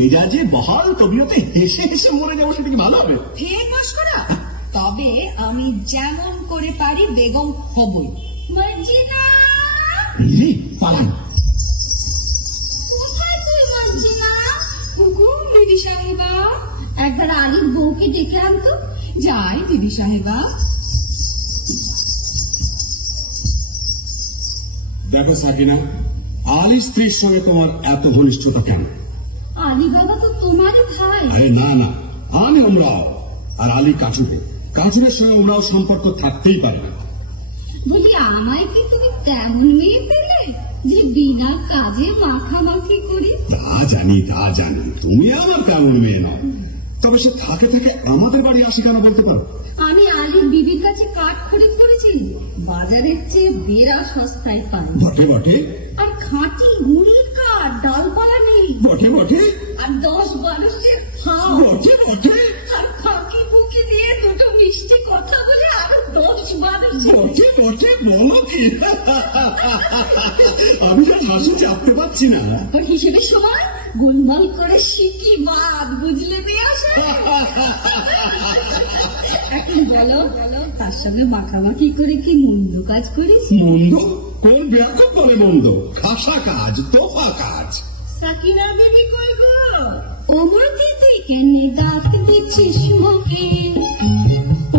মেজাজে বহাল তবিয়তে হেসে হেসে মরে যাবো, সেটা কি ভালো হবে? ফের মস্করা? তবে আমি যেমন করে পারি বেগম হবই। মর্জিনা পালান। কোথায় তুই মর্জিনা? হুকুম দিদি সাহেবা, একবার আলীর বউকে ডেকে আনতো। যাই দিদি সাহেবা। দেখো সাকিনা, আলীর স্ত্রীর সঙ্গে তোমার এত ঘনিষ্ঠতা কেন? আলী বাবা তো তোমারই ভাই। আরে না না, আমি ওমরাও, আর আলী কাজুকে। কাজুরের সঙ্গে ওমরাও সম্পর্ক থাকতেই পারে না। বলি আমায় কি তুমি তেমন মেয়ে পেলে যে বিনা কাজে মাখামাখি করি? তা জানি তুমি আমার তেমন মেয়ে নও, তবে সে থাকে থেকে আমাদের বাড়ি আসি কেন বলতে পারো? আমি আলীর বিবির কাছে কাঠ খরিদ করেছি, বাজারের চেয়ে বেড়া সস্তায় পাই। বটে বটে। আর খাঁটি গুড়ির কাঠ, ডালপালা নেই। বটে বটে। আর 10-12 বটে বটে। আর ফাঁকি ফুঁকি দিয়ে দুটো মিষ্টি কথা বলে আরো 10-12 বটে বটে। বলো কি? আমি তো হাসি চাপতে পারছি না। হিসেবে সময় গোলমাল করে শিখি বাদ, বুঝলে দিয়ে আসে। এখন বলো, তার সঙ্গে মাখামাখি করে কি মন্দ কাজ করেছি? মন্দ? কোন ব্যাকুল বলে মন্দ? খাসা কাজ, তোফা কাজ। সাকিনা বিবি কই গো? ওমর দিদি কেনে ডাক দিচ্ছিস মুখে?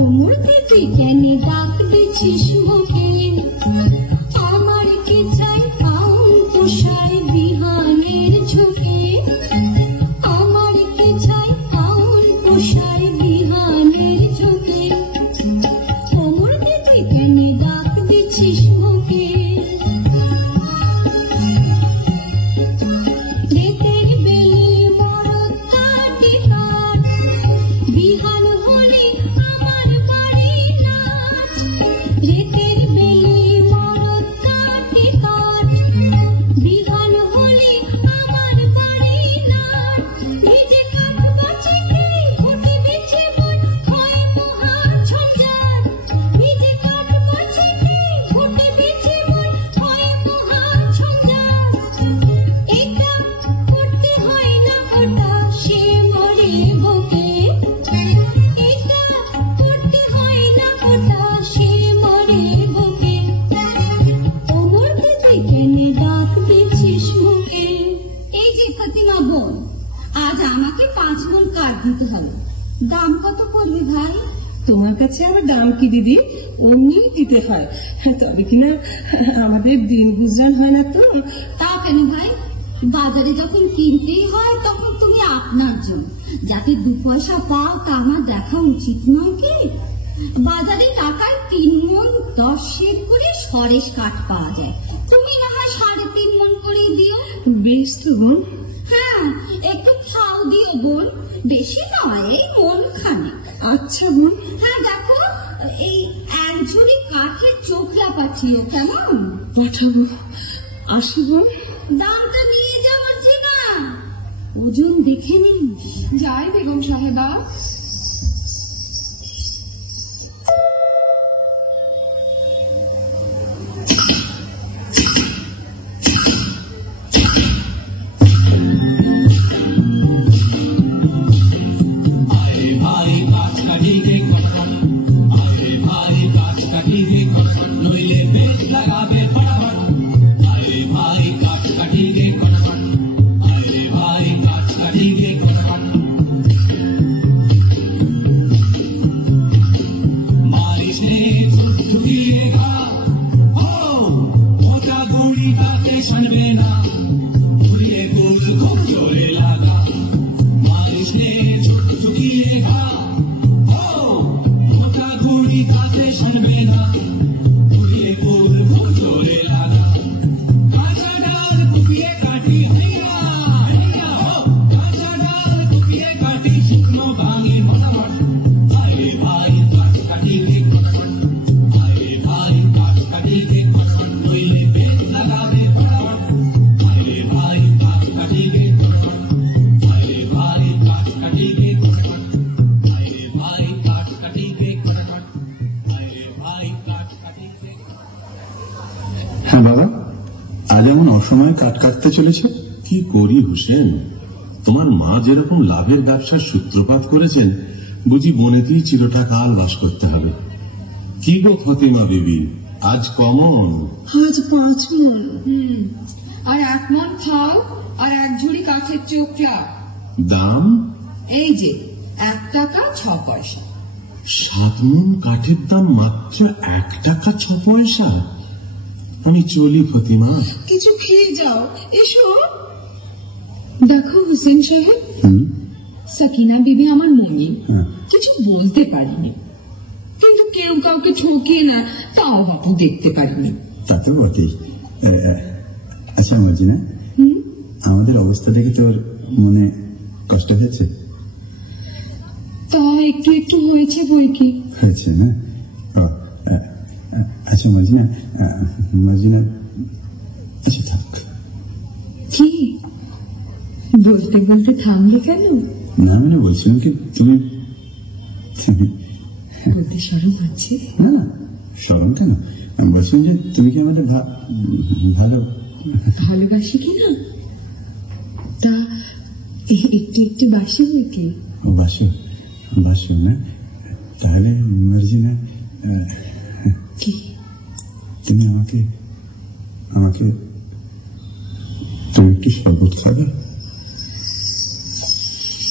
ওমর দিদি কেনে ডাক দিচ্ছিস মুখে? আমার কি চাই পাউন তুষার বিহানের ঝুঁকে? আমার কি চাই পাউন তুষার বিহানের ঝুঁকে? ওমর দিদি কেনে ডাক দিচ্ছিস মুখে? রেতের বেলি মরতা ফতিমা বোন, আজ আমাকে 5 মণ কাঠ দিতে হবে। দাম কত পড়বে ভাই? তোমার কাছে আমার দাম কি দিদি, অমনি দিতে হয়, তবে কিনা আমাদের দিন গুজরান হয় না তো। তা কেন ভাই? বাজারে যখন কিনতেই হয় তখন তুমি আপনার জন্য যাতে 2 পয়সা পাও তা আমার দেখা উচিত নয় কি? বাজারে টাকায় 3 মণ 10 সের করে সরেস কাঠ পাওয়া যায়, তুমি না হয় 3.5 মণ করে দিও। বেশ তো বোন। হ্যাঁ, একটু খাও দিও বোন, বেশি নয়, এই মন খানেক। আচ্ছা বোন। হ্যাঁ দেখো, এই 1 ঝুড়ি কাঠের চোখলা পাঠিও, কেমন? পাঠাবো। আসি বোন। দামটা নিয়ে যাওয়ার যে না, ওজন দেখে নিন। যাই বেগম সাহেবা। হ্যাঁ বাবা, আজ এমন অসময়ে কাঠ কাটতে চলেছে? কি করি হোসেন, তোমার মা যেরকম লাভের ব্যবসার সূত্রপাত করেছেন, বুঝি বনেতেই চিরটাকাল বাস করতে হবে। কি গো ফতিমা বিবি, আজ কমন? আজ 5 মণ। আর 1 মণ খাও আর 1 ঝুড়ি কাঠের চোখলা। দাম? এই যে 1 টাকা 6 পয়সা। 7 মণ কাঠের দাম মাত্র 1 টাকা 6 পয়সা? আমি চলি ফতিমা। কিছু খেয়ে যাও, এসো। দেখো হোসেন সাহেব, সাকিনা বিবি আমার মনি, কিছু বলতে পারিনি, কিন্তু কেউ কাউকে ঠকিয়ে না তাও বাপু দেখতে পারিনি। তা তো বটেই। আচ্ছা মর্জিনা, আমাদের অবস্থা দেখে তোর মনে কষ্ট হয়েছে? তা একটু একটু হয়েছে বই কি হয়েছে না? আচ্ছা মর্জিনা, মর্জিনা, আচ্ছা থাক। কি বলতে বলতে থামলে কেন? না মানে বলছিলাম কি, তুমি বলতে শরম হচ্ছে? না শরম কেন, আমি বলছিলাম যে তুমি কি আমাদের ভালোবাসি কিনা তা একটু একটু বাসি বই কি? বাসো বাসো না? তাহলে মর্জিনা, কি তুমি আমাকে আমাকে তুমি একটু শরবত খাবে?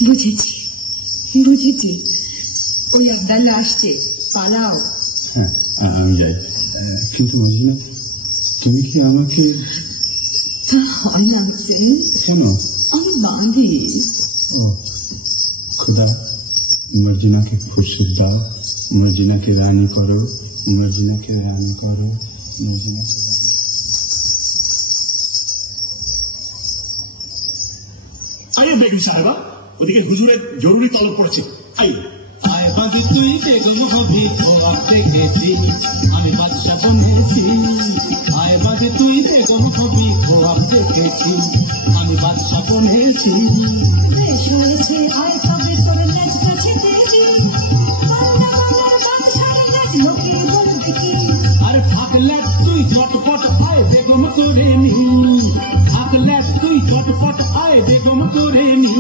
বুঝেছি বুঝেছি, ওই একদাল আসছে, পালাও। হ্যাঁ আমি যাই, কিন্তু মর্জিনা তুমি কি আমাকে? তা হয় না হোসেন, কেন? আমি বাঁধি। ও খুদা, মর্জিনাকে ফুরসত দাও, মর্জিনাকে রানী করো, মর্জিনাকে রানী করো, মর্জিনা। আরে বেগম সাহেবা, ওদিকে হুজুরের জরুরি তলব পড়েছে। আয় বাকি তুই বেগম হবি খোয়াব দেখেছি, আমি বাদশা বনেছি। আয় বাকি তুই বেগম হবি খোয়াব দেখেছি, আমি বাদশা বনেছি। বেশ হয়েছে, আয় তবে তোর লেজটা ছেপেছি, আর থাকলে তুই ঝটপট আয় বেগম করে নি, থাকলে তুই ঝটপট আয় বেগম করে নি।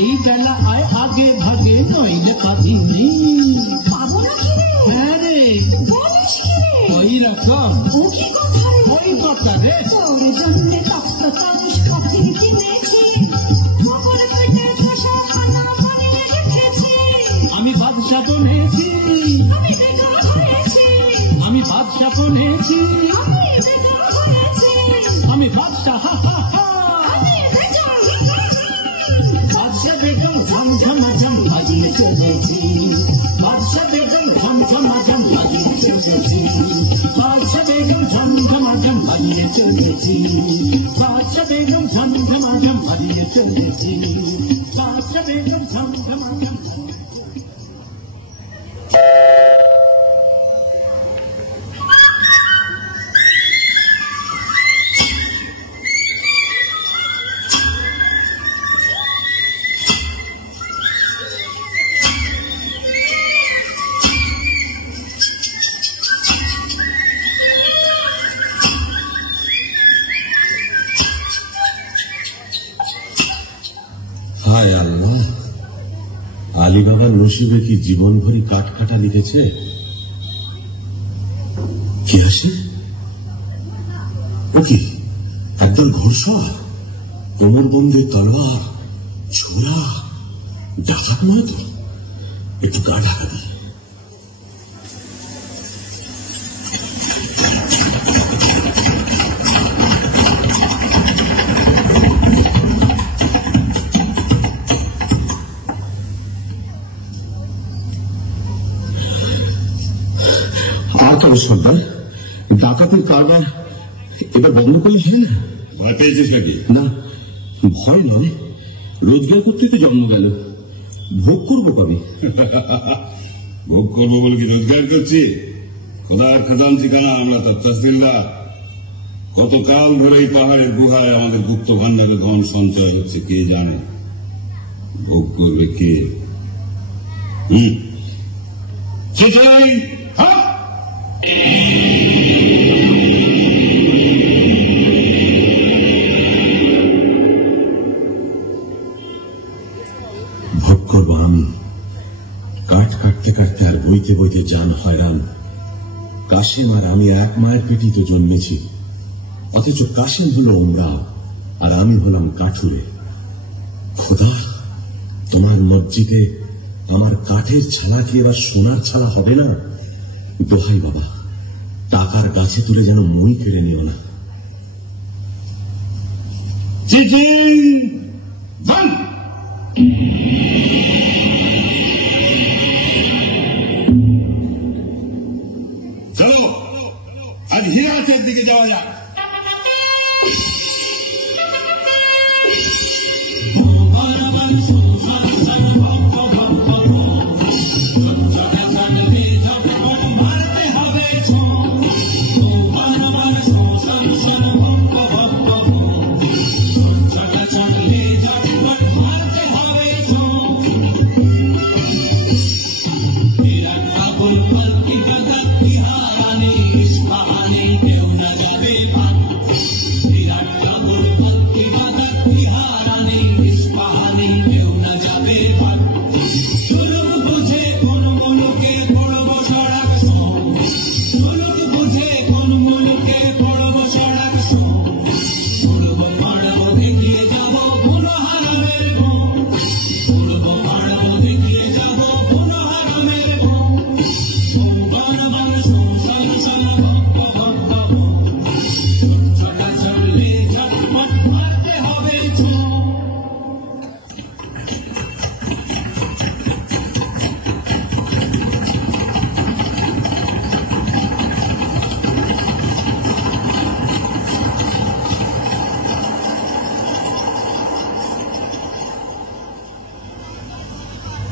এই বেলা আয় আগে ভাগে, নইলে পাবিনি। হ্যাঁ রে, ওই রকম ওই কথা রে। তোর জন্য তপ্ত চাউস কাঠির কিনেছি, হয়েছি, আমি বেগম হয়েছি, আমি বাদশা, হা হা হা। আমি বেগম। বাদশা বেগম ঝমঝমাঝম বাজিয়ে চলেছি, বাদশা বেগম ঝমঝমাঝম বাজিয়ে চলেছি, বাদশা বেগম ঝমঝমাঝম বাজিয়ে চলেছি, বাদশা বেগম ঝমঝমাঝম বাজিয়ে চলেছি, বাদশা বেগম ঝমঝমাঝম। হায় আল্লাহ, আলী বাবার নসিবে কি জীবন ভরি কাঠ কাটা লিখেছে। কি আছে ও? কি একদল ঘোড়সওয়ার, কোমরবন্দে তলোয়ার, ছোরা, ডাকাত নয় তো? একটু গা ঢাকা দিই। সর্দার, ডাকাতের কারবার এবার বন্ধ করলে হয় না? ভয় পেয়েছিস নাকি? না, ভয় নয়, রোজগার করতে তো জন্ম গেল, ভোগ করবো কবে? ভোগ করবো বলে কি রোজগার করছি? খোদার খাদান ঠিকানা আমরা তার তহসিলদার। কতকাল ধরে এই পাহাড়ের গুহায় আমাদের গুপ্ত ভান্ডারে ধন সঞ্চয় হচ্ছে কে জানে। ভোগ করবে কে? ভোগ করবো আমি। কাঠ কাটতে কাটতে আর বইতে বইতে জান হয়রান। কাশিম আর আমি এক মায়ের পেটিতে জন্মেছি, অথচ কাশিম হলো ওমরাও আর আমি হলাম কাঠুরে। খোদা, তোমার মসজিদে আমার কাঠের ছালা কি এবার সোনার ছালা হবে না? দোহাই বাবা, টাকার গাছে তুলে যেন মই কেড়ে নিও না। চলো আজ হিরাতের দিকে যাওয়া যাক।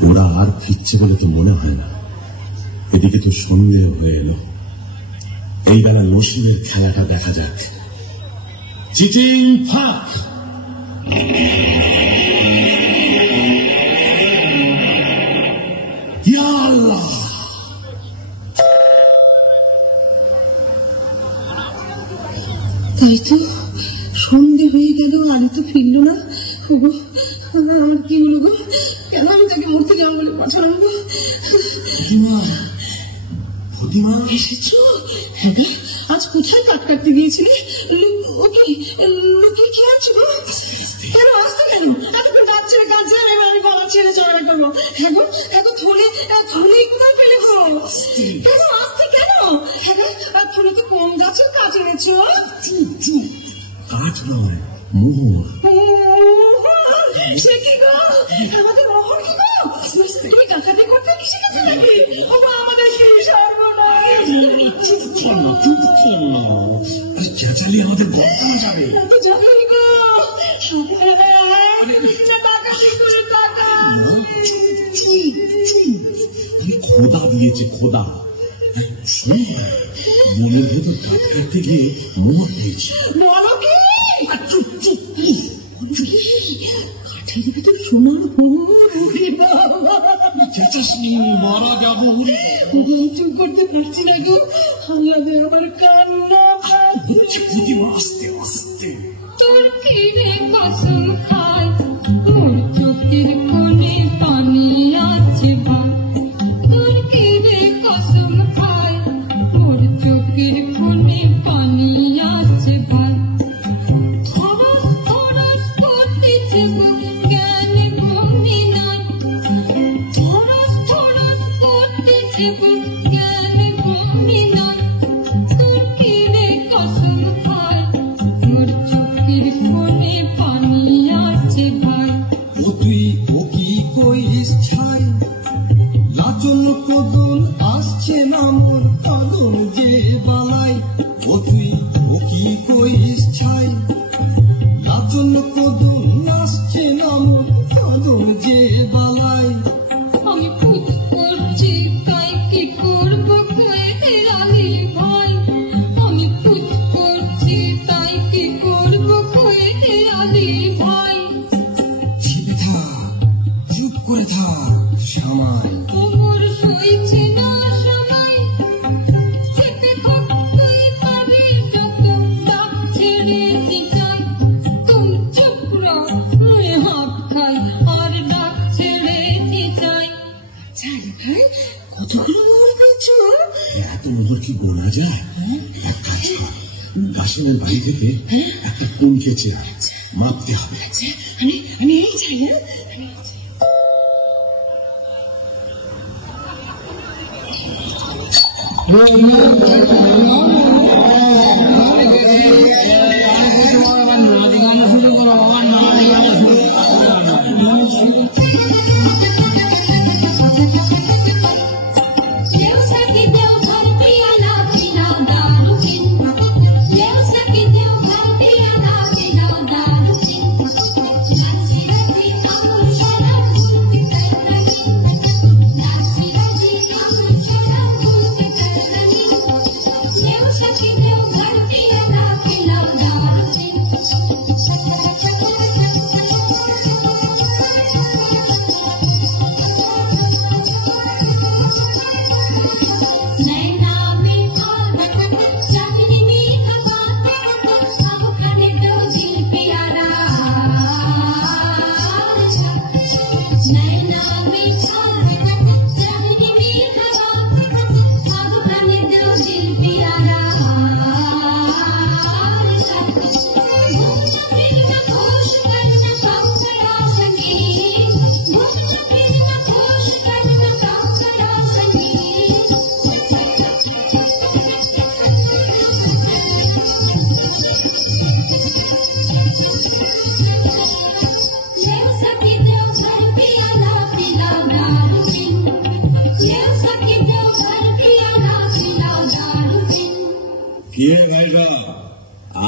ওরা আর ফিরছে বলে তো মনে হয় না। এদিকে তো সন্দেহ হয়ে এলো। এই বেলা নসিবের খেলাটা দেখা যাক। চিটিং ফাঁক। ইয়া আল্লাহ! তাই তো, সন্ধে হয়ে গেল, আলী তো ফিরল না। ওগো, আমার কি হলো গো? কেন আমি তাকে মরতে যাওয়া বলে পাঠালাম গো? প্রতিমা এসেছো? হ্যাঁ রে, আজ কোথায় কাট কাটতে গিয়েছিলি? ওকে লুকিয়ে কি আছো গো? কেন আসতে কেন? এতক্ষণ ডাকছে কাছে, এবার আমি গলা ছেড়ে চড়াই করবো। এখন থলি কোথায় পেলে গো? কেন আসছে কেন? থলি তো কোন গাছের কাজ এনেছো? কাজ নয়, মোহর। সে কি গো? আমাদের মোহর কি গো? তুমি ডাকাতি করতে কি শিখেছো নাকি? আমাদের কি সর্বনাশ! চেঁচালি আমাদের বদলা যাবে। যাবেই গো, ডাকাতি করে টাকা। খোদা দিয়েছে, খোদা। মনের ভেতর কাঠ কাটতে গিয়ে মোহর পেয়েছি। বলো কি? কাঠের ভিতর সোনার মারা যাবো। চুপ করতে পারছি না গো, আল্লাহ আমার কান্না। আস্তে আস্তে তোর কি রে কসম খায়, তোর চোখের কোণে পানি আছে ভাই। তোর কি রে কসম খায়, তোর চোখের কোণে পানি আছে ভাই। খরচ খরচ করতেছে জ্ঞান ভূমি নাই, খরচ খরচ করতেছে জ্ঞান ভূমি নাই। তোর কি রে কসম খায়, তোর চোখের কোণে পানি আছে ভাই। ও তুই ও কি কইস ছাই, লাচন কদন আসছে না মোর কাদন যে বালাই। ও তুই ও কি কইস ছাই, লাচন কদন আসছে না মোর কাদন যে বালাই। আমি খুদ করছি তাই কি করবো কয়েদের আলী ভাই। আমি খুদ করছি তাই কি করবো কয়েদের আলী ভাই। চেপে থাক, চুপ করে থাক সামাই। তোর সইছে না সময়, চেপে থাক তুই পাবি যত, ডাক ছেড়ে দিশাই। তুই চুপ রহ, তুই হাত খাই আর ডাক ছেড়ে দিশাই। ভাই কতগুলো মোহর পেয়েছো? এত মোহর কি গোনা যায়? এক কাজ কর, কাশিমের বাড়ি থেকে একটা কুনকে চেরা মাপতে হবে। আমি এই চাই না।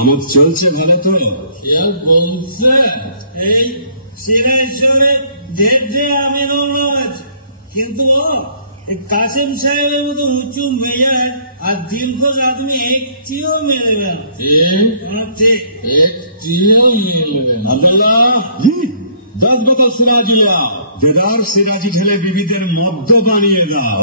আমোদ চলছে ভালো তো? বলছে এই সিনাই চলে যে আমি আছে, কিন্তু কাসেম সাহেবের মতো উঁচু মেজাজ আর দিলখোশ আদমি একটিও মিলবে না। একটিও মিলবে না। আব্দুল্লাহ 10 বোতল সিরাজি লাও, দেদার সিরাজি ঢেলে বিবিদের মদ্য বানিয়ে দাও।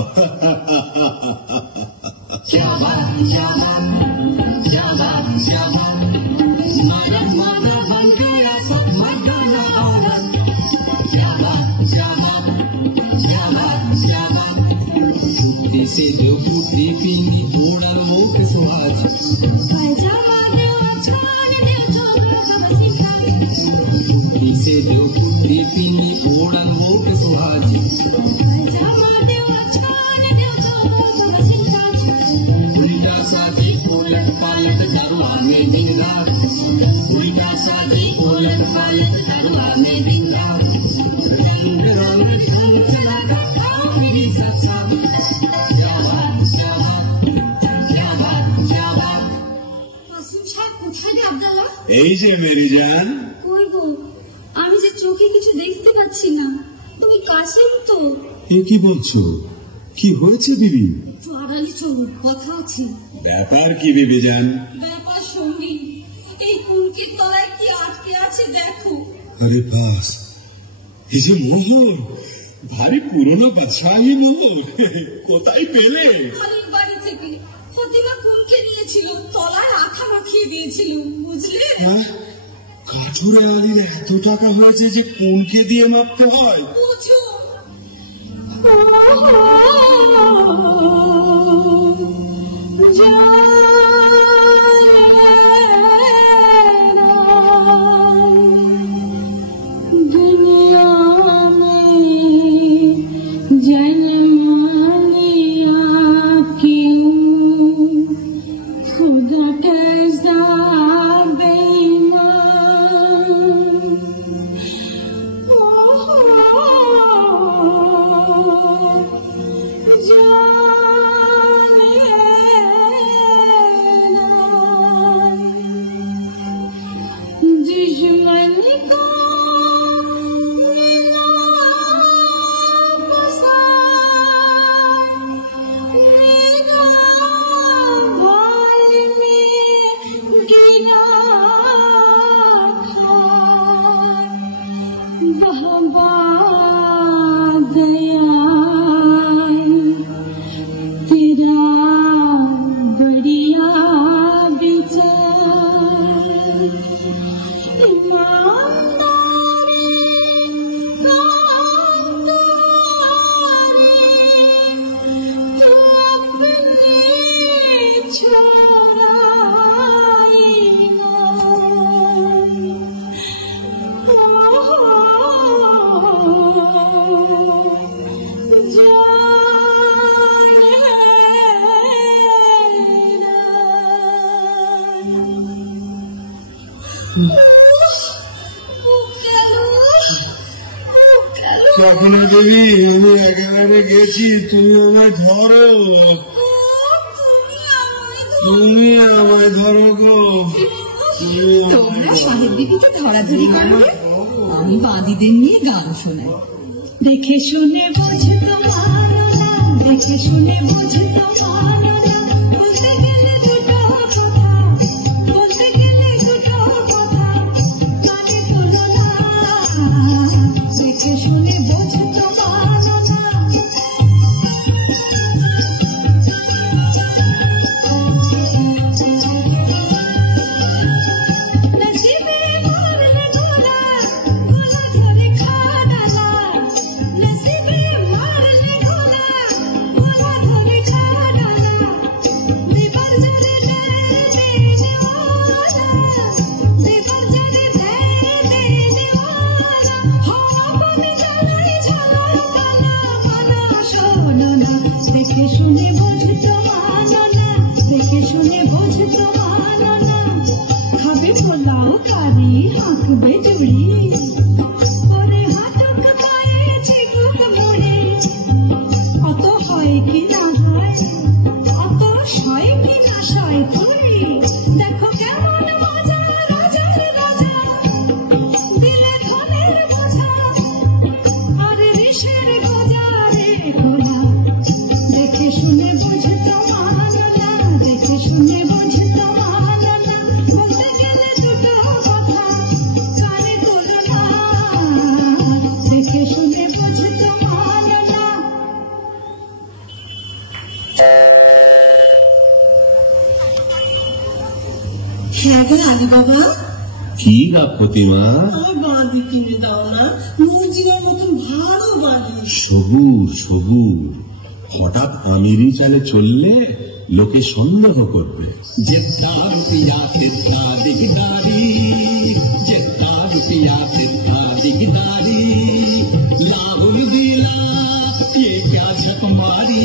से देवपुत्री पीनी ओडार मुख सुहाज से प्रीति ओढ़न वो के सुहाजी उल्टा साथी उलट पालट करवा में दिन रात उल्टा साथी उलट पालट करवा में दिन रात रंग रंग ढंग चला आओ मेरी सत्सा क्या बात क्या बात क्या बात क्या बात। কাসিম সাহেব কোথায় রে আব্দুল্লাহ? এই যে মেরি জান। কই গো, আমি যে চোখে কিছু দেখতে পাচ্ছি না। তুমি কাসিম তো? এ কি বলছো? কি হয়েছে বিবি? একটু আড়ালে চলো, কথা আছে। ব্যাপার কি বিবি জান? ব্যাপার সঙ্গী, এই কুলকির তলায় কি আটকে আছে দেখো। আরে বাস, এই যে মোহর, ভারী পুরনো বাদশাহী মোহর, কোথায় পেলে? খালির বাড়ি থেকে ফতিমা কুলকে নিয়েছিল, তলায় আঠা মাখিয়ে দিয়েছিল, বুঝলে? কাঠুরে আলীর এত টাকা হয়েছে যে কোনকে দিয়ে মাপতে হয়? বুঝো কখনো দেবী, আমি একেবারে গেছি, তুমি আমায় ধরো, তুমি আমায় ধরো গো। তোমরা সাহেব দিদিকে ধরাধরি করো, আমি বাঁদিদের নিয়ে গান শোনাই। দেখে শুনে বোঝে তো মানো না, দেখে শুনে বোঝে তো মানো না, বলতে গেলে দুটো কথা, বলতে গেলে দুটো কথা, কানে তোলো না, দেখে শুনে বোঝে তো মানো না। নসিবে মারলে গোলা, গোলা ধরে খাডালা, নসিবে মারলে গোলা, গোলা ধরে খাডালা, দেবার জলে দে দেওয়ালা, দেবার জলে দে দেওয়ালা, হবনে জ্বালাই ঝালা, মানা মানা শোনো না, দেখে শুনে বোঝে তো মানো না, দেখে শুনে বোঝে তো মানো না, খাবে পোলাও কারি, হাঁকবে জুড়ি, ওরে হাঁটুক পায়ে ছিটুক মোড়ে, অত হয় কি না হয়, অত সয় কি না সয়, তুমি দেখো কেমন মজা, রাজার রাজা, দিলে ধনের বোঝা, আর ঋষের গজা রে খোলা, দেখে শুনে বোঝে তো মানো না, দেখে শুনে বোঝে তো মানো না, বলতে গেলে দুটো কথা, কানে তোলো না, দেখে শুনে বোঝে তো মানো না। হ্যাঁ গো আলী বাবা, কি গা ফতিমা? আমার বাঁধি কিনে দাও না, মজিরার মতন ভালো বাঁধি। সবুর সবুর, হঠাৎ আমিরি চালে চললে লোকে সন্দেহ করবে। जितना रुपया तिथा दिखदारी, जितना रुपया तिथा दिखदारी। दिगदारी राहुल दिला ये क्या छप मारी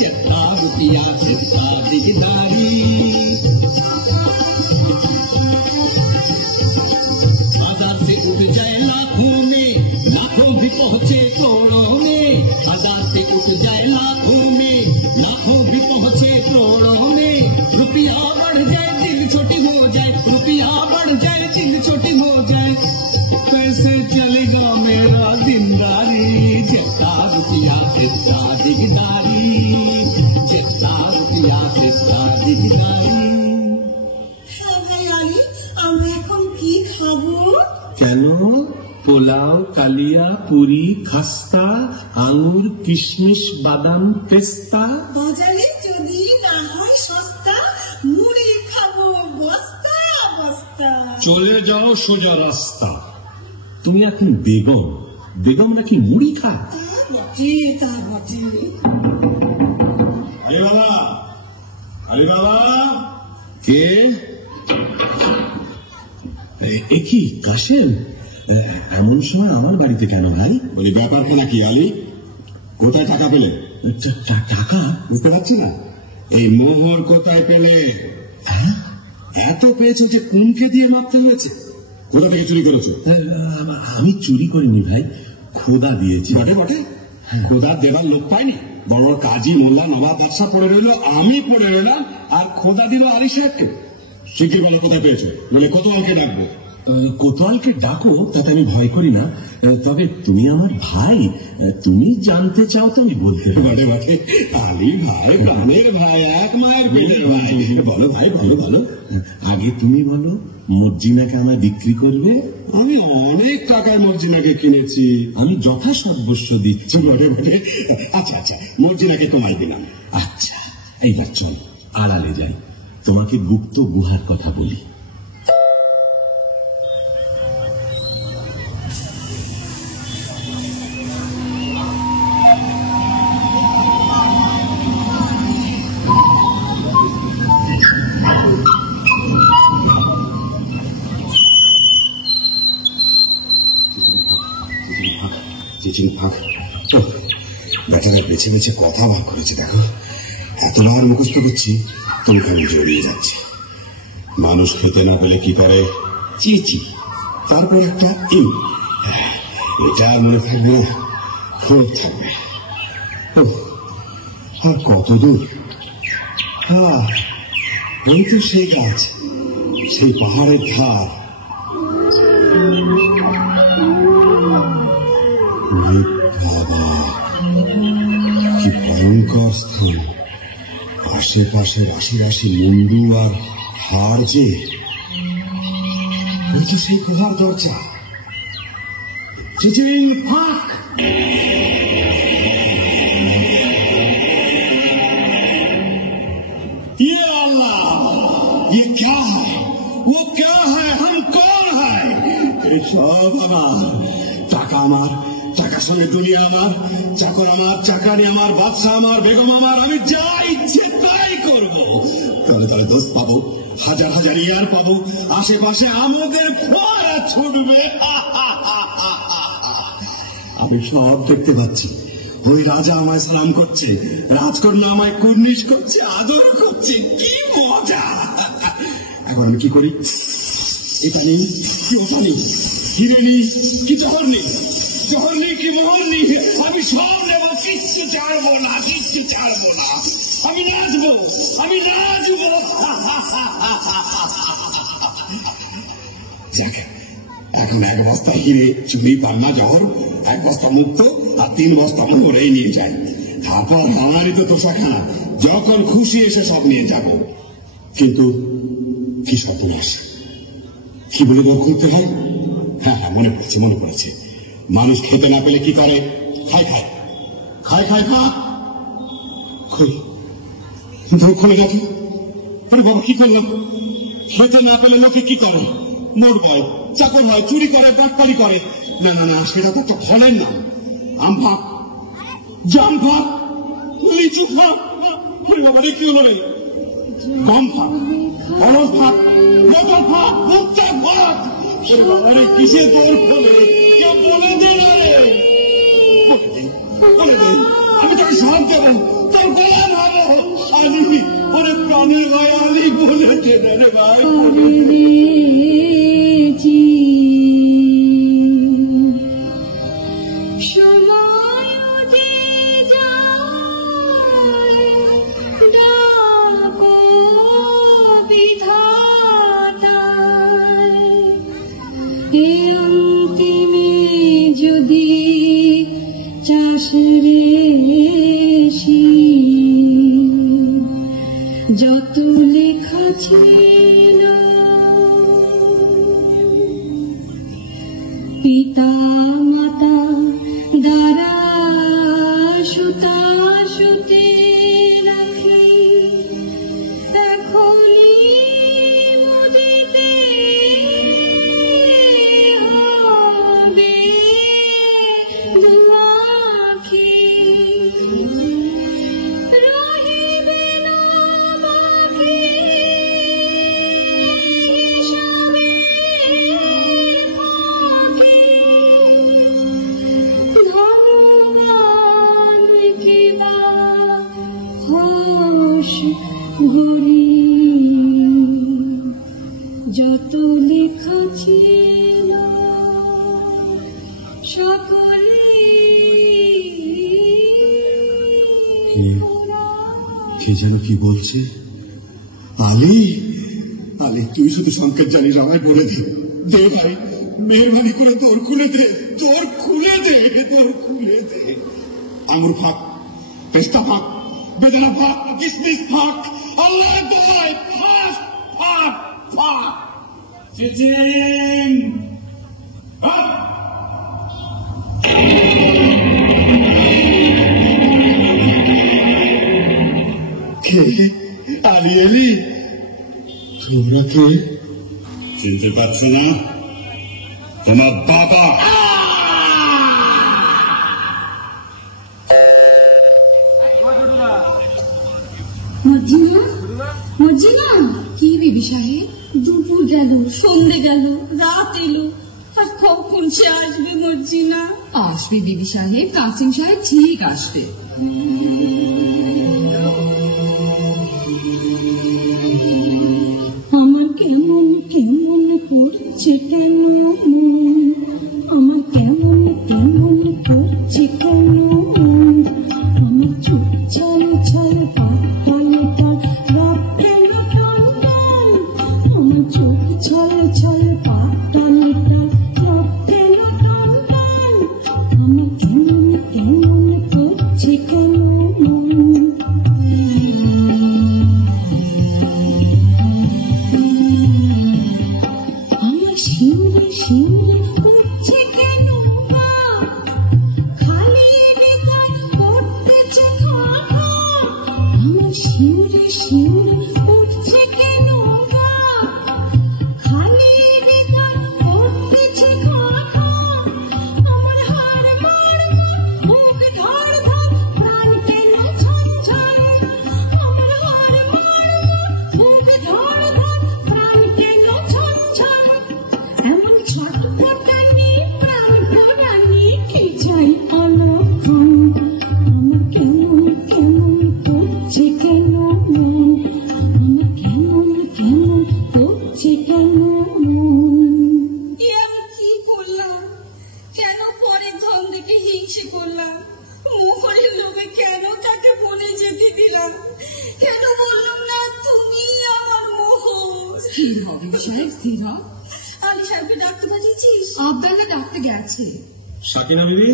चक्का रुपया चित्ता दिगदारी हजार से उठ जाए लाखों में लाखों भी पहुंचे करोड़ों में हजार से उठ जाए लाखों में लाखों भी पहुंचे करोड़ों में रुपया बढ़ जाए दिल छोटी हो जाए रुपया बढ़ जाए दिल छोटी हो जाए कैसे चलेगा मेरा दिनदारी जितना रुपया चित्ता दिगदारी जितना रुपया चित्ता दिगदारी আমরা এখন কি খাবো? কেন? পোলাও, কালিয়া, পুরি, খাস্তা, আঙুর, কিশমিশ, বাদাম, পেস্তা। বাজারে যদি না হয় সস্তা মুড়ি খাবো বস্তা বস্তা। চলে যাও সোজা রাস্তা। তুমি এখন বেগম, বেগম নাকি মুড়ি খা? তা বটে। আলিবাবা, আলিবাবা, কে? এ কি কাশেম? এমন সময় আমার বাড়িতে কেন ভাই? বলি ব্যাপারখানা কি আলি? কোথায় টাকা পেলে? টাকা বুঝতে পারছি না। এই মোহর কোথায় পেলে? এত পেয়েছে যে কোনকে দিয়ে মাপতে হয়েছে? কোথা থেকে চুরি করেছো? আমি চুরি করিনি ভাই, খোদা দিয়েছি। বটে বটে, খোদা দেবার লোক পাইনি। বড় বড় কাজী, মোল্লা, নবাব, বাদশা পড়ে রইল, আমি পড়ে রইলাম, আর খোদা দিল আলী সাহেবকে। শিগগির বলো কোথায় পেয়েছো, বলে কোতোয়ালকে ডাকবো। কোতোয়ালকে ডাকো, তাতে আমি ভয় করি না। তবে তুমি আমার ভাই, তুমি জানতে চাও তো আমি বলতে। বটে বটে, আলী ভাই, প্রাণের ভাই, এক মায়ের পেটের ভাই। বলো ভাই, বলো বলো। আগে তুমি বলো, মর্জিনাকে আমায় বিক্রি করবে? আমি অনেক টাকায় মর্জিনাকে কিনেছি। আমি যথাসর্বস্ব দিচ্ছি। বটে বটে, আচ্ছা আচ্ছা, মর্জিনাকে তোমায় দিলাম। আচ্ছা, এইবার চল আড়ালে যাই, তোমাকে গুপ্ত গুহার কথা বলি। বেচারা বেছে বেছে কথা বার করেছে, দেখো এতবার মুখস্থ করছি তুমি খালি জড়িয়ে যাচ্ছে। মানুষ খেতে না পেলে কি করে? চিচি, তারপর একটা ইউ। এটা আর মনে থাকবে না, খুব থাকবে। আর কত দূর? ওই তো সেই গাছ, সেই পাহাড়ের ধার। বাবা, কি ভয়ঙ্কর স্থান! আশেপাশে রাশি রাশি মুন্ডু আর হাড় যে। ওই যে সেই গুহার দরজা। চিচিং ফাঁক। ये अल्लाह, ये क्या है? वो क्या है? हम कौन है? সব আমার টাকা, আমার টাকার সঙ্গে দুনিয়া আমার, চাকর আমার, চাকরানি আমার, বাদশা আমার, বেগম আমার, আমি যা ইচ্ছে তাই করব। তলে তলে দোস্ত পাবো, হাজার হাজার ইয়ার পাবো, আশেপাশে আমাদের ফোয়ারা ছুটবে। আমি সব দেখতে পাচ্ছি। ওই রাজা আমায় সালাম করছে, রাজকন্যা আমায় কুর্নিশ করছে, আদর করছে, কি মজা! এখন আমি কি করি? এটা নেই কি ওটা নেই, হিরে নেই কি জহর নেই, জহর নেই কি মোহর নেই, আমি সব নেব, কিচ্ছু ছাড়বো না, কিচ্ছু ছাড়বো না। আমি নাচবো, আমি নাচবো। যাক, এখন এক বস্তা হিরে, চুরি, পান্না, জহর, এক বস্তা মুক্ত আর 3 বস্তা মোহরেই নিয়ে যাই। তারপর আমারই তো তোষাখানা, যখন খুশি এসে সব নিয়ে যাব। কিন্তু কি সর্বনাশ! কি বলে দর করতে হয়? হ্যাঁ হ্যাঁ, মনে পড়েছে, মনে পড়েছে। মানুষ খেতে না পেলে কি করে? খায় খায় খায় খায় খা খুলে গেছে। আরে বাবা, কি করলাম? খেতে না পেলে লোকে কি করে? মোট হয়, চাকর হয়, চুরি করে, বাটপারি করে। না না না, সেটা তো একটা ফলের নাম। আম ফাঁক, জাম ফাঁক, লিচু ফাঁক। আরে বাবা রে, কি হলো রে? গম ফাঁক, ফলর ফাঁক, মটর ফাঁক, ভুট্টা ফাঁক। আরে বাবা রে, কিসে তোর ফলে? কেউ বলে দে না রে, বলে দে, আমি তোকে সব দেবো, তোর গলা ভালো। আলি, ওরে প্রাণের ভাই আলি, বলে দে না রে ভাই, বলে দে। যত লেখা ছিল পিতা মাতা দ্বারা সুতা সুতে রাখি, এখনই মুদিতে হবে দুয়াখি। যত লেখা ছিল সকলে কে যেন কি বলছে? আলী, আলী তুই শুধু সংকেত জানিস, আমায় বলে দে। দে ভাই, মেহরবানি করে তোর খুলে দে, তোর খুলে দে, তোর খুলে দে। আঙুর ফাঁক, পেস্তা ফাঁক, বেদানা ফাঁক, কিসমিস ফাঁক, আল্লাহ দোহাই ফাঁক, ফাঁক, ফাঁক। চিচিং, আলী এলি, তোমরা কে? চিনতে পারছো না? তোমার বাবা। মর্জিনা, মর্জিনা, কি বিবি সাহেব? দুপুর গেল, সন্ধে গেল, রাত এলো, আর কখন সে আসবে মর্জিনা? আসবে বিবি সাহেব, কাসিম সাহেব ঠিক আসবে। আমার কেমন কেমন করছে কেন, আমার কেমন কেমন করছে কেন, আমার চোখ ছল ছল পাতাল পাল রাত কেন টান টান, আমার চোখ ছল ছল পাতাল পাল রাত কেন টান টান, আমার কেমন কেমন করছে কেন। শিউরে শিউরে উঠছে কেন গা, খালি বেকার পড়তেছে ফাঁকা, আমার শিউরে শিউরে উঠছে কেন গা, খালি বেকার পড়তেছে ফাঁকা, আমার হাড় মাড় বুক ধড় ধড় প্রাণ কেন ছনছন, আমার হাড় মাড় বুক ধড় ধড় প্রাণ কেন ছনছন, এমন ছটফটানি প্রাণ ভরানি কি চাই অলক্ষণ, আমার কেমন কেমন করছে কেন মন, আমার কেমন কেমন করছে কেন মন। আমি কি করলাম? কেন পরের ধন দেখে হিংসে করলাম? মোহরের লোভে কেন তাকে বলে যেতে দিলাম? কেন বললাম না তুমি আমার মোহর? স্থির হও বিবি সাহেব, স্থির হও। আলী সাহেবকে ডাকতে পাঠিয়েছিস? আব্বাকে ডাকতে গেছে। সাকিনা বিবি,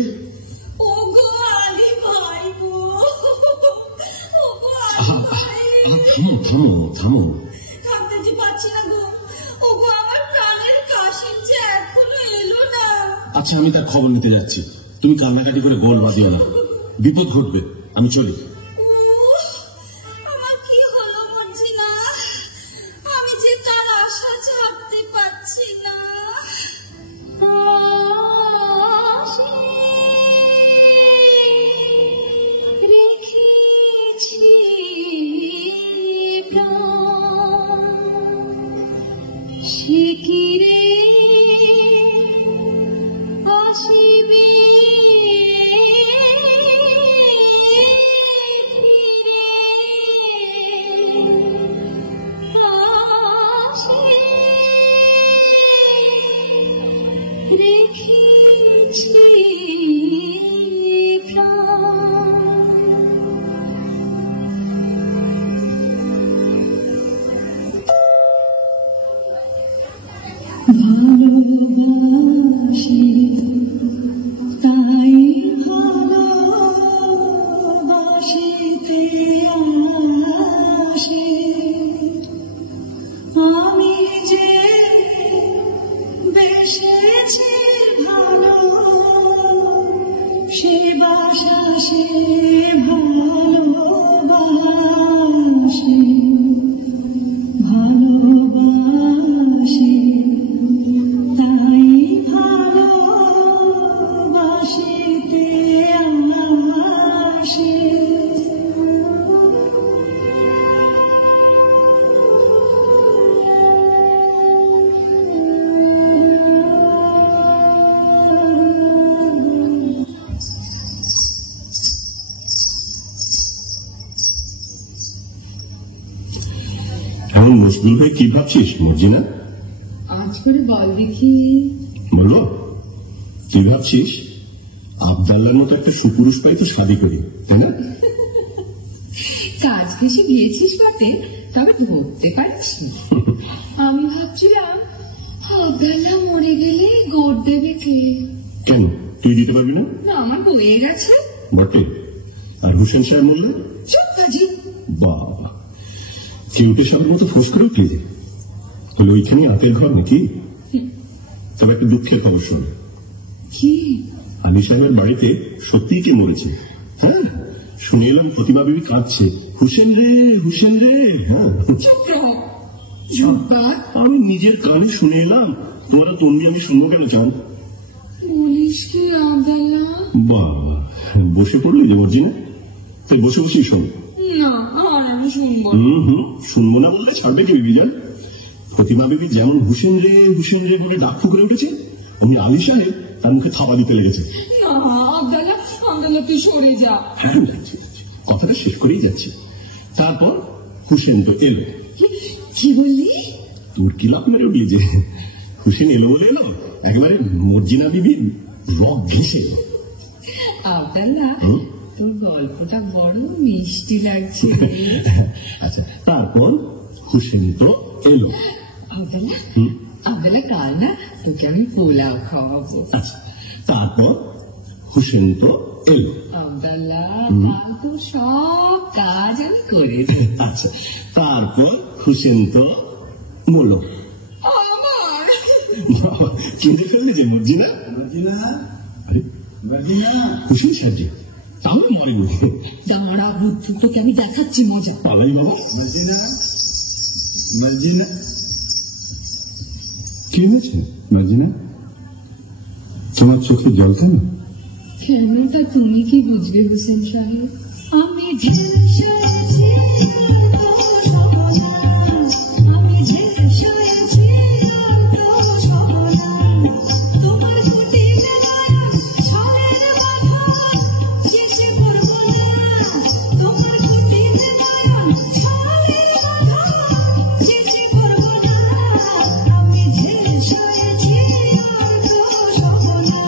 ও গো আলী ভাই গো, ও গো আহা, আলী ভাই, থামো থামো থামো। থাকতে যে পারছি না গো। ও গো আমার প্রাণের কাশিম যে এখনো এলো না। আচ্ছা আমি তার খবর নিতে যাচ্ছি, তুমি কান্নাকাটি করে গোল বাঁধিও না, বিপদ ঘটবে। আমি চলি। আমার কি হলো মর্জিনা? আমি যে তার আশা ছাড়তে পারছি না। রেখেছি প্রাণ, সে কি রে আসে সে বাসা সে ভালোবাসে ভালোবাসে তাই ভালোবাসিতে আসে। এখন মুশকিল ভাই কি ভাবছিস মর্জিনা? আজ করে বল দেখি। বলবো কি ভাবছিস? আবদাল্লার মতো একটা সুপুরুষ পাই তো শাদি করি, তাই না? কাজ বেশি গিয়েছিস বটে, তবে ধরতে পারছি। আমি ভাবছিলাম আবদাল্লা মরে গেলে গোট দেবে কে? কেন তুই দিতে পারবি না? না, আমার বয়ে গেছে বটে। আর হুসেন সাহেব বললে চুপ কাজী। বাবা চিমটে সাহেবের মতো ফোঁস করে উঠলি যে, বলে ওইখানে আতের ঘর নাকি? তবে একটা দুঃখের খবর শোন। কি? আলী সাহেবের বাড়িতে সত্যিই কে মরেছে। হ্যাঁ, শুনে এলাম প্রতিমা বিবি কাঁদছে, হুসেন রে হুসেন রে। হ্যাঁ, আমি নিজের কানে শুনে এলাম, তোমারা তন্বি আমি শুনবো কেন চান? বলিস কি আবদাল্লা? বাবা বসে পড়লি যে মর্জিনা, তাই বসে বসেই শোন। না, আর আমি শুনবো। শুনবো না বললে ছাড়বে কি বিবি যান? প্রতিমা বিবি যেমন হুসেন রে বলে ডাক ফুঁকরে উঠেছে, অমনি আলী সাহেব তার মুখে থাবা দিতে লেগেছে। না আবদাল্লা, আবদাল্লা তুই সরে যা। হ্যাঁ কথাটা শেষ করেই যাচ্ছে। তারপর হুসেন তো এলো। কি বললি? তোর কি লাভ মেরে উঠলি যে? হুসেন এলো বলে এলো, একেবারে মর্জিনা বিবি রক ঘেসে। আবদাল্লা তোর গল্পটা বড় মিষ্টি লাগছে। আচ্ছা, তারপর হুসেন তো এলো। আবদাল্লা, আবদাল্লা কাল না তোকে আমি পোলাও খাওয়াবো। আচ্ছা, তারপর হুসেন তো এলো। আবদাল্লা কাল তো সব কাজ আমি করেছি। আচ্ছা, তারপর হুসেন তো বললো আমার চিন্তা করলি যে মর্জিনা? হুসেন সাহেব তাও মরে গেল। দাঁড়া বুদ্ধু, তোকে আমি দেখাচ্ছি মজা। পালাই বাবা। মর্জিনা কি হয়েছে মর্জিনা, তোমার চোখে জল কেন? কেন তা তুমি কি বুঝবে হোসেন সাহেব? আমি ঝেড়েছি আমি ঝেড়েছি তোমার ছুটি ছড়ের বাধা চিঠি করবো না, তোমার ছুটি ছড়ের বাধা চিঠি করবো না, আমি ঝেড়েছি আর তো সবনা।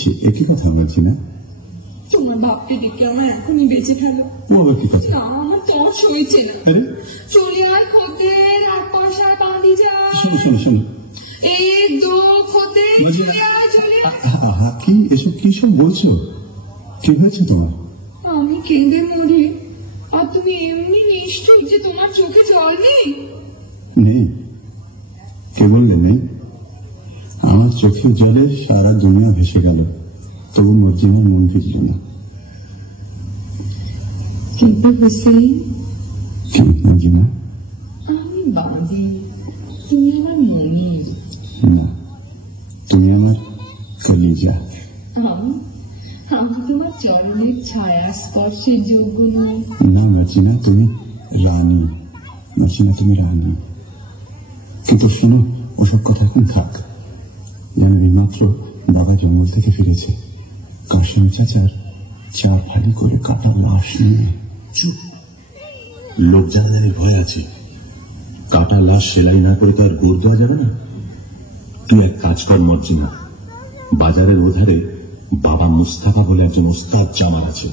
ছি, একই কথা মর্জিনা। তোমার বাপকে ডেকে আমার এখনই বেঁচে ফেলো। ও আবার কি কথা? না, আমার তর্স হয়েছে না। আরে চলে আয় খদ্দের, এক পয়সা বাঁধি যা। শোনো শোনো শোনো, এই দো খদ্দের, মর্জিনা, চলে আয়, চলে আয়। আহা কি এসব কি সব বলছো? কি হয়েছে তোমার? আমি কেঁদে মরি আর তুমি এমনি নিষ্ঠুর যে তোমার চোখে জল নেই। নেই? কে বললে নেই? আমার চোখের জলে সারা দুনিয়া ভেসে গেল, তবু মর্জিনার মন ফিরল না। কিন্তু হোসেন, কি মর্জিনা? আমি বাঁধি, তুমি আমার মনির। না, তুমি আমার কলিজা। আমি তোমার চরণের ছায়া স্পর্শের যোগ্য নই। না মর্জিনা, তুমি রানী। মর্জিনা, তুমি রানী। কিন্তু শোনো, ওসব কথা এখন থাক। যেন এইমাত্র বাবা জঙ্গল থেকে ফিরেছে, কাশিম চাচার 4 ফালি করে কাটা লাশ নিয়ে। চুপ, লোক জানাজানির ভয় আছে। কাটা লাশ সেলাই না করে তো আর গোড় দেওয়া যাবে না। তুই এক কাজ কর মর্জিনা, বাজারের ওধারে বাবা পাড়া মুস্তাফা বলে একজন ওস্তাদ জামার আছে,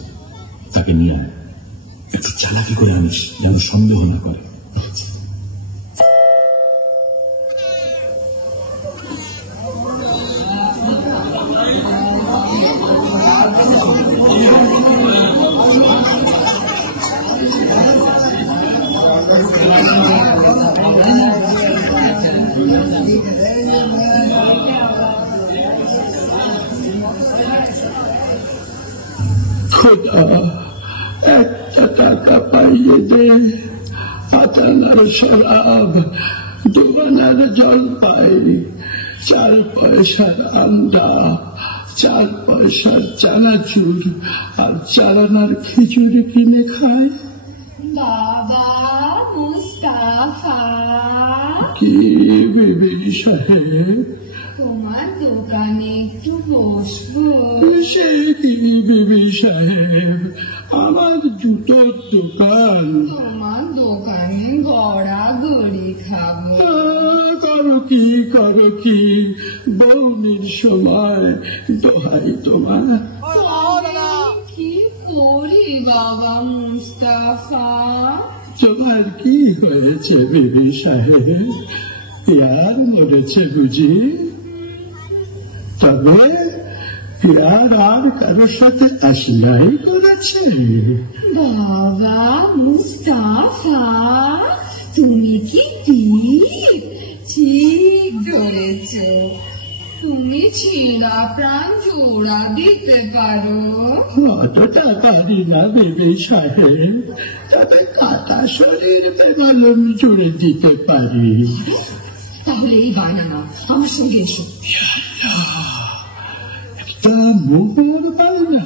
তাকে নিয়ে আয়। একটু চালাকি করে আনিস, যেন সন্দেহ না করে। খোদা, একটা টাকা পাইয়ে দে, পাতানার শরাব, দোকানের জলপাই, 4 পয়সার আন্ডা, 4 পয়সার চানাচুর আর 4 আনার খিচুড়ি কিনে খায়। বাবা মুস্তাফা, কি বিবি সাহেব, তোমার দোকানে একটু বসবো? সে কি বিবি সাহেব, আমার জুতোর দোকান। তোমার দোকানে গড়াগড়ি খাবো। করো কি বৌনির সময়, দোহাই তোমার। কি করি বাবা মুস্তাফা? তোমার কি হয়েছে বিবি সাহেব, প্যার মরেছে বুঝি? তবে প্যার আর কারোর সাথে আসিয়াই করেছে? বাবা মুস্তাফা, তুমি কি ঠিক ধরেছ। তুমি ছেঁড়া প্রাণ জোড়া দিতে পারো। অতটা পারি না বিবি সাহেব, তবে কাটা শরীর বেমালুম জুড়ে দিতে পারি। তাহলে এই বায়না নাও, আমার সঙ্গে এসো। একটা মোহর বায়না,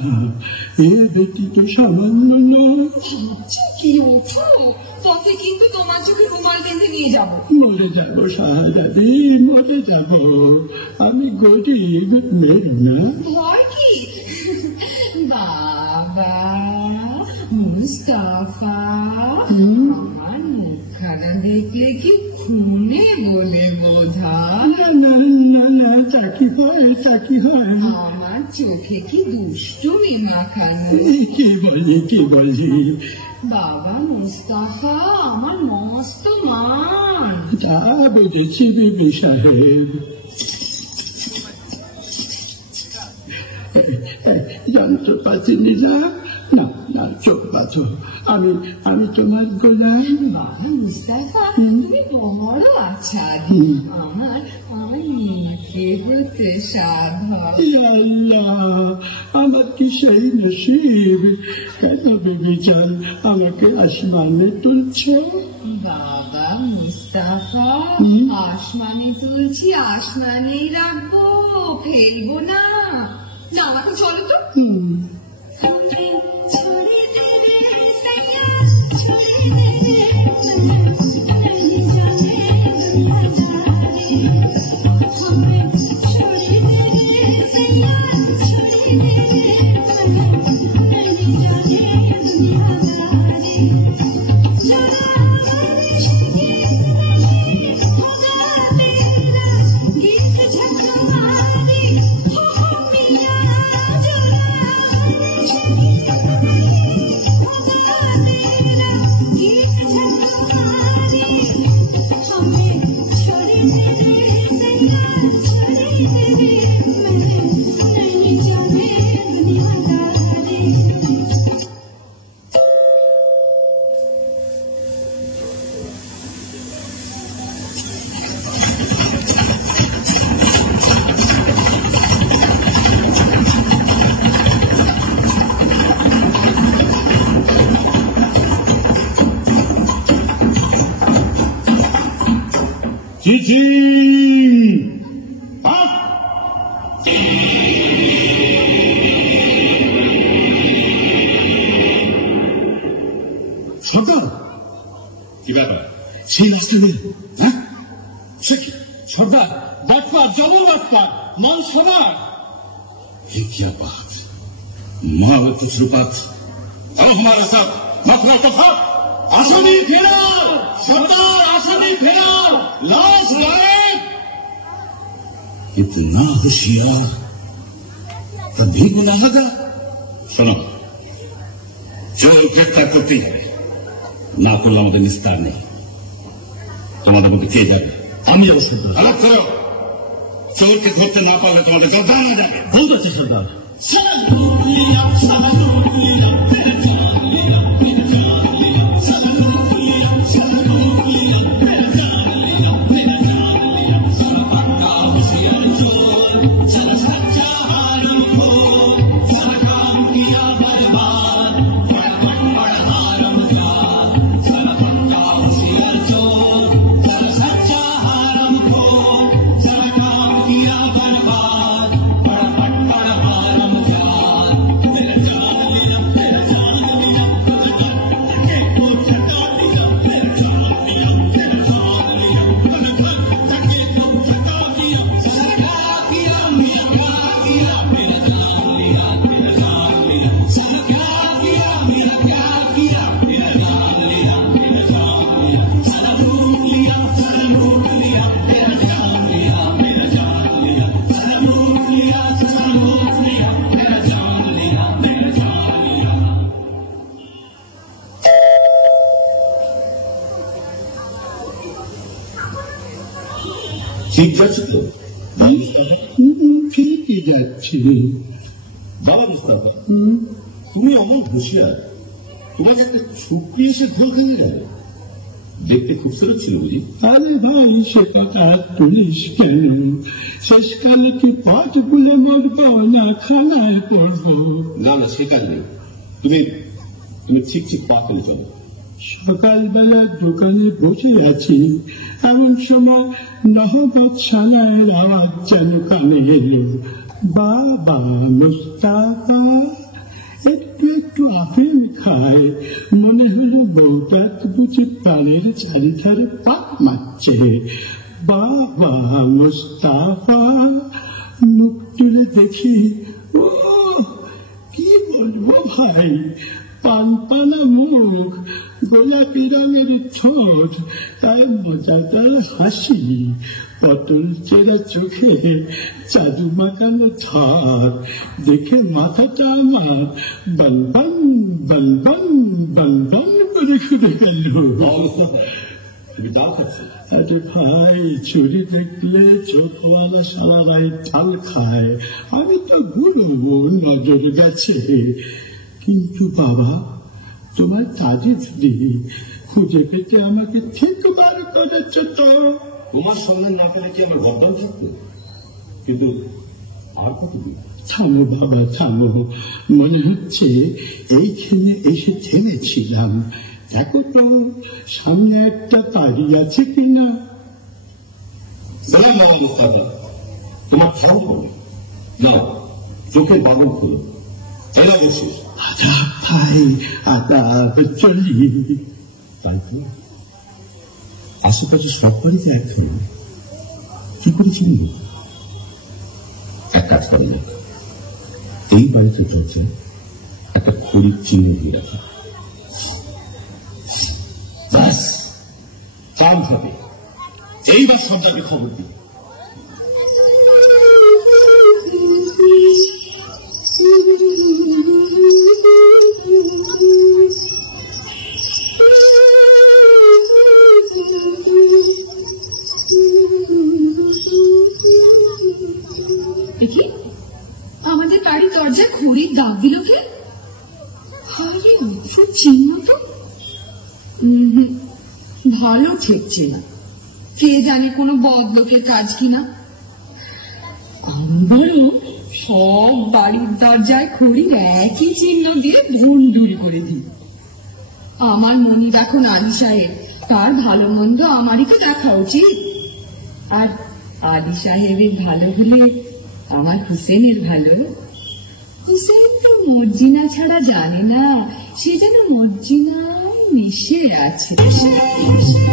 এ বেটি তো সামান্য নয়। কি ওঠো, পথে কিন্তু তোমার চোখে রুমাল বেঁধে নিয়ে যাবো। মরে যাব শাহজাদি, মরে যাব। আমি গরিব, মেরু না। ভয় কি? বাবা মুস্তাফা, আমার মুখখানা দেখলে কি খুনে বলে বোঝা? না, চাকি হয়। আমার চোখে কি দুষ্টুমি মাখানো? কি বলি? বাবা মুস্তাফা আমার মস্ত মান। তা বুঝেছি বিবি সাহেব। যন্ত্রপাতি নিলা না, চোখ বাঁধো। আমি তোমার গোলাম। বাবা মুস্তাফা, তুমি বড় আছাড়ি। আমার মেয়েকে হতে সাধ। আল্লাহ, আমার কি সেই নসিব? কেন বিবি চান আমাকে আসমানে তুলছ? বাবা মুস্তাফা, আসমানে তুলছি, আসমানেই রাখবো, ফেলবো না। আমাকে চলো তো। সরকার, কি ব্যাপার? সেই রাস্তা দিয়ে? হ্যাঁ, সে কি সর্দার? বাটপার, জবর বাটপার, মন সোনার। क्या बात, माँ तजुर्बात। अब हमारे साथ मथुरा तो था। आसानी फेराओ सरदार, आसानी फेराओ, लाश लाए। इतना होशियार, দ্বিগুণ হাজার। শোনো, চোর গ্রেফতার করতেই হবে, না করলে আমাদের নিস্তার নেই। তোমাদের মধ্যে কে যাবে? আমি যাবো সর্দার। আলাপ করো, চোরকে ধরতে না পারলে তোমাদের গর্দান না যাবে। ভুল আছে সর্দার। ঠিক যাচ্ছে তো? ঠিকই যাচ্ছি। বাবা মুস্তাফা, তুমি অমন হুঁশিয়ার, তোমাকে একটা ছুপড়ি এসে ঘোল খাইয়ে গেল। দেখতে খুবসুরত ছিল বুঝি? আরে ভাই, সে কথা তুলিস কেন? শেষকালে কি পাঠ বলে মরবো না খানায় পড়বো? না না, সে কাজ নেই। তুমি তুমি ঠিক ঠিক পা করে চলো। সকালবেলা দোকানে বসে আছি, এমন সময় নহবত সানায়ের আওয়াজ যেন কানে এলো। বাবা মুস্তাফা একটু একটু আফিম খায়, মনে হলো বউটা বুঝি প্রাণের চারিধারে পাক মারছে। বাবা মুস্তাফা মুখ তুলে দেখি, ও কি বলবো ভাই, পানপানা মুখ, গোলাপি রঙের ঠোঁট, তাই মজাদার হাসি, পটল চেরা চোখে চাদু মাখানো ধার, দেখে মাথাটা আমার বলবন বলবন বলবন করে ঘুরে গেল। তুমি ডাল খাচ্ছ? আরে ভাই, চুরি দেখলে চোখওয়ালা সারারাই ঢাল খায়, আমি তো গুলো নজর গেছে। কিন্তু বাবা, তোমার তারিফ দিই, খুঁজে পেতে আমাকে ঠিক বার করেছ তো। তোমার সন্ধান না পেলে কি আমার গর্দান থাকতো? কিন্তু আর কত দিন? থামো বাবা থামো, মনে হচ্ছে এইখানে এসে থেমেছিলাম। দেখো তো সামনে একটা বাড়ি আছে কিনা। সালাম বাবা মুস্তাফা, তোমার ফল হবে নাও, চোখের বাগল খুলো, এলা বসিস। আদাব ভাই, আদাব, চলি। তাই তো আশেপাশে সব বাড়িতে একখানে, কি করে চিনব? এক কাজ করে না, এই বাড়িতে দরজায় একটা খড়ির চিহ্ন দিয়ে রাখা। ব্যাস, কাম হবে। এইবার সর্দারকে খবর দিই। দেখি, আমাদের বাড়ির দরজায় খড়ির দাগ দিল কে? হায়, অদ্ভুত চিহ্ন তো। ভালো ঠেকছে না, কে জানে কোনো বদলোকের কাজ কিনা। আমারও সব বাড়ির দরজায় খড়ির একই চিহ্ন দিয়ে ভণ্ডুল করে দিই। আমার মনিব এখন আলী সাহেব, তার ভালো মন্দ আমারই তো দেখা উচিত। আর আলী সাহেবের ভালো হলে আমার হুসেনের ভালো। হুসেন তো মর্জিনা ছাড়া জানে না, সে যেন মর্জিনায় মিশে আছে। মিশে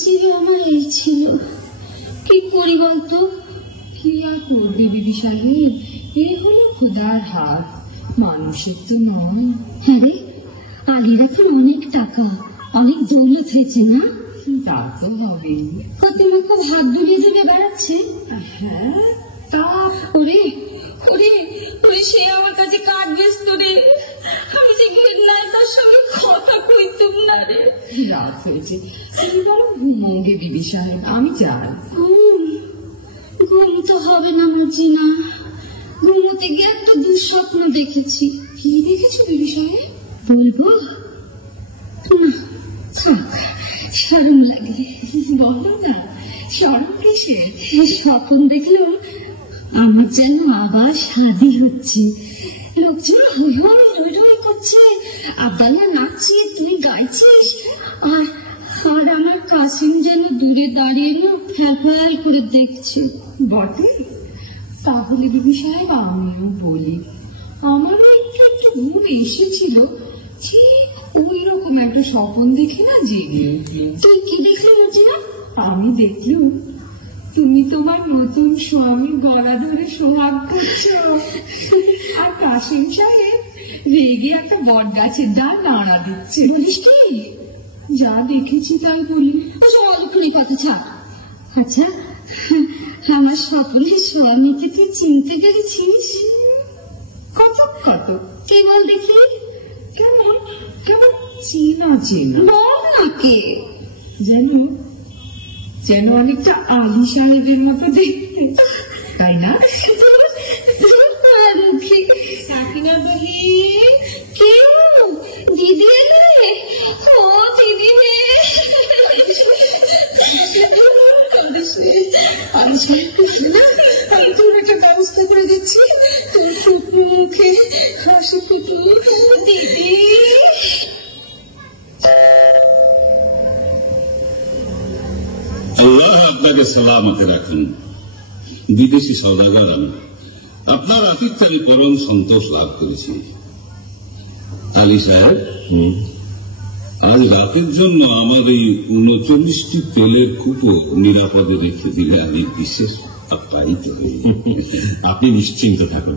নসিবে আমার এই ছিল, কি করি বলতো? কি আর করবে বিবি সাহেব, এ হলো খোদার হাত, মানুষের তো নয়। হ্যাঁ রে, আলীর এখন অনেক টাকা, অনেক দৌলত হয়েছে না? তা তো হবেই। প্রতিমা খুব হাত দুলিয়ে দিকে বেড়াচ্ছে। হ্যাঁ, তা ওরে ওরে ওরে, সে আমার কাছে কাঠ বেচত রে, আমি যে ঘৃণায় তার সঙ্গে কথা কইতুম না রে। রাত হয়েছে, এবার ঘুমোগে বিবি সাহেব, আমি যাই। ঘুম তো হবে না মাঝি না, ঘুমোতে গিয়ে একটা দুঃস্বপ্ন দেখেছি। কি দেখেছো বিবি সাহেব? বলবো না, থাক, শরম লাগে। বলো না, শরম কিসে? স্বপ্ন দেখলেও আমার যেন আবার শাদি হচ্ছে, লোকজন হই হই রই করছে, আব্বালা নাচছে, তুই গাইছিস, আর আর আমার কাসিম যেন দূরে দাঁড়িয়ে না ফ্যাল করে দেখছে। বটে, তাহলে বিবি সাহেব আমিও বলি, আমারও একটু একটু ঘুম এসেছিল, ঠিক ওই রকম একটা স্বপ্ন দেখে না জেগে উঠলি। তুই কি দেখলি মজিনা? আমি দেখলুম তুমি তোমার নতুন স্বামীর গলা ধরে সোহাগ করছো, আর কাসিম সাহেব রেগে একটা বট গাছের ডাল নাড়া দিচ্ছে। বলিস কি? যা দেখেছি তাই বলি। অলক্ষণী কথা ছাড়। আচ্ছা, আমার স্বপ্নের স্বামীকে তুই চিনতে পেরেছিস? কত কত কে বল দেখি? কেমন কেমন চেনা চেনা? বল না কে? যেন যেন অনেকটা আলী সাহেবের মতো দেখতে, তাই না? সাকিনা বহিন, কেউ দিদি এলে? ও দিদি রে, আলী সাহেবকে শুনে আমি তোর একটা ব্যবস্থা করে দিচ্ছি, তোর শুকনো মুখে হাসি ফুটলো। দিদি আল্লাহ আপনাকে সালামতে রাখুন। বিদেশি সওদাগর আমি, আপনার আতিথ্যে পরম সন্তোষ লাভ করেছি। আলী সাহেব, আজ রাতের জন্য আমার এই 39টি তেলের কুপো নিরাপদে রেখে দিলে আমি বিশেষ আপ্যায়িত হই। আপনি নিশ্চিন্ত থাকুন,